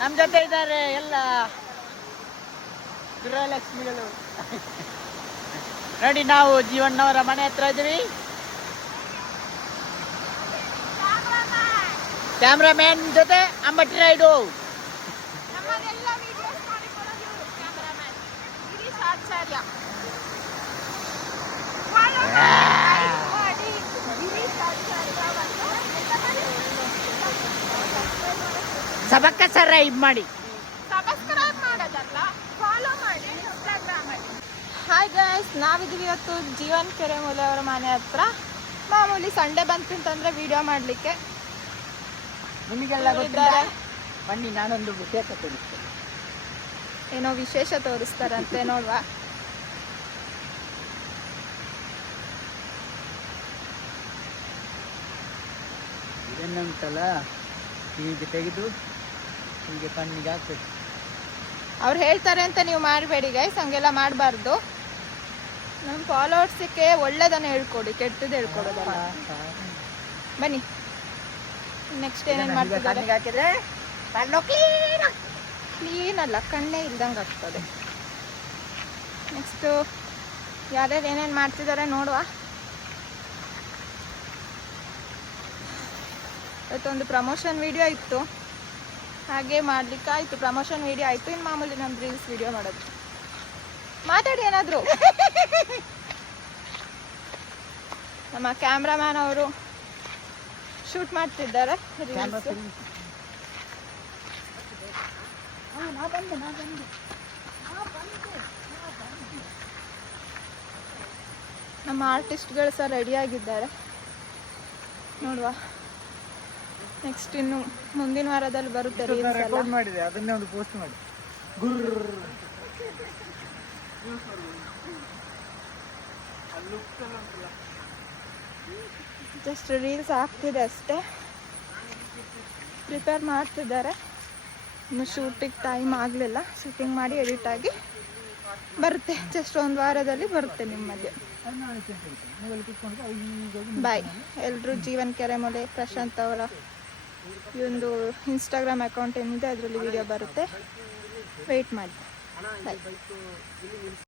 ನಮ್ಮ ಜೊತೆ ಇದ್ದಾರೆ ಎಲ್ಲ ಗೃಹಲಕ್ಷ್ಮಿಗಳು. ನೋಡಿ ನಾವು ಜೀವಣ್ಣವರ ಮನೆ ಹತ್ರ ಇದ್ದೀವಿ. ಕ್ಯಾಮ್ರಾಮ್ಯಾನ್ ಜೊತೆ ಅಂಬಟ್ಟಿ ರೈಡು. ಸಬ್ಸ್ಕ್ರೈಬ್ ಮಾಡಿ, ಸಬ್ಸ್ಕ್ರೈಬ್ ಮಾಡೋದಲ್ಲ ಫಾಲೋ ಮಾಡಿ, ಇನ್ಸ್ಟಾಗ್ರಾಮ್ ಅಲ್ಲಿ. ಹಾಯ್ ಗೈಸ್, ನಾವಿದ್ದೀವಿ ಇವತ್ತು ಜೀವನ್ ಕೆರೆಮೂಲೆ ಅವರ ಮನೆ ಹತ್ರ. ಮಾಮೂಲಿ ಸಂಡೇ ಬಂತಂತಂದ್ರೆ ವಿಡಿಯೋ ಮಾಡಲಿಕ್ಕೆ ನಿಮಗೆಲ್ಲ ಗೊತ್ತಿದ್ದಾರೆ. ಬನ್ನಿ ನಾನೊಂದು ವಿಶೇಷ ತೋರಿಸ್ತೇನೆ. ಏನೋ ವಿಶೇಷ ತೋರಿಸ್ತಾರಂತೆ, ನೋಡುವ. ಇದನ್ನುಂಟಲ್ಲ ಹೀಗೆ ತೆಗೆದು ಹೀಗೆ ಕಣ್ಣಿಗೆ ಹಾಕ್ಬೇಕು. ಅವ್ರು ಹೇಳ್ತಾರೆ ಅಂತ ನೀವು ಮಾಡಬೇಡಿ ಗೈಸ್, ಹಂಗೆಲ್ಲ ಮಾಡಬಾರ್ದು. ನಮ್ಮ ಫಾಲೋವರ್ಸಿಗೆ ಒಳ್ಳೇದನ್ನ ಹೇಳ್ಕೊಡಿ, ಕೆಟ್ಟದ್ದು ಹೇಳ್ಕೊಡೋದಲ್ಲ. ಬನ್ನಿ ನೆಕ್ಸ್ಟ್ ಏನೇನು ಮಾಡ್ತಿದ್ದಾರೆ. ಹಾಕಿದ್ರೆ ಕ್ಲೀನ್ ಅಲ್ಲ, ಕಣ್ಣೇ ಇಲ್ದಂಗೆ ಆಗ್ತದೆ. ನೆಕ್ಸ್ಟು ಯಾರ್ಯಾರು ಏನೇನು ಮಾಡ್ತಿದ್ದಾರೆ ನೋಡುವ. ಇವತ್ತೊಂದು ಪ್ರಮೋಷನ್ ವಿಡಿಯೋ ಇತ್ತು, ಹಾಗೆ ಮಾಡ್ಲಿಕ್ಕಾಯ್ತು. ಪ್ರಮೋಷನ್ ವಿಡಿಯೋ ಆಯಿತು. ಇನ್ನು ಮಾಮೂಲಿ ನಮ್ದು ರೀಲ್ಸ್ ವಿಡಿಯೋ ಮಾಡೋದು. ಮಾತಾಡಿ ಏನಾದರೂ. ನಮ್ಮ ಕ್ಯಾಮ್ರಾಮ್ಯಾನ್ ಅವರು ಶೂಟ್ ಮಾಡ್ತಿದ್ದಾರೆ. ನಮ್ಮ ಆರ್ಟಿಸ್ಟ್ಗಳು ಸಹ ರೆಡಿಯಾಗಿದ್ದಾರೆ, ನೋಡುವ. ನೆಕ್ಸ್ಟ್ ಇನ್ನು ಮುಂದಿನ ವಾರದಲ್ಲಿ ಬರುತ್ತೆ ರೀಲ್ಸ್ ಎಲ್ಲ. ಮಾಡಿದೆ ಅದನ್ನೇ ಒಂದು ಪೋಸ್ಟ್ ಮಾಡಿ. ಜಸ್ಟ್ ರೀಲ್ಸ್ ಆಗ್ತಿದೆ ಅಷ್ಟೇ, ಪ್ರಿಪೇರ್ ಮಾಡ್ತಿದ್ದಾರೆ. ಇನ್ನು ಶೂಟಿಂಗ್ ಟೈಮ್ ಆಗಲಿಲ್ಲ. ಶೂಟಿಂಗ್ ಮಾಡಿ ಎಡಿಟ್ ಆಗಿ ಬರುತ್ತೆ. ಜಸ್ಟ್ ಒಂದು ವಾರದಲ್ಲಿ ಬರುತ್ತೆ ನಿಮ್ಮ ಮಧ್ಯೆ. ಬಾಯ್. ಎಲ್ಲರೂ ಜೀವನ್ ಕೆರೆಮೂಲೆ ಪ್ರಶಾಂತ್ ಅವರ ಈ ಒಂದು ಇನ್ಸ್ಟಾಗ್ರಾಮ್ ಅಕೌಂಟ್ ಏನಿದೆ ಅದರಲ್ಲಿ ವಿಡಿಯೋ ಬರುತ್ತೆ, ವೆಯ್ಟ್ ಮಾಡಿ. ಬಾಯ್.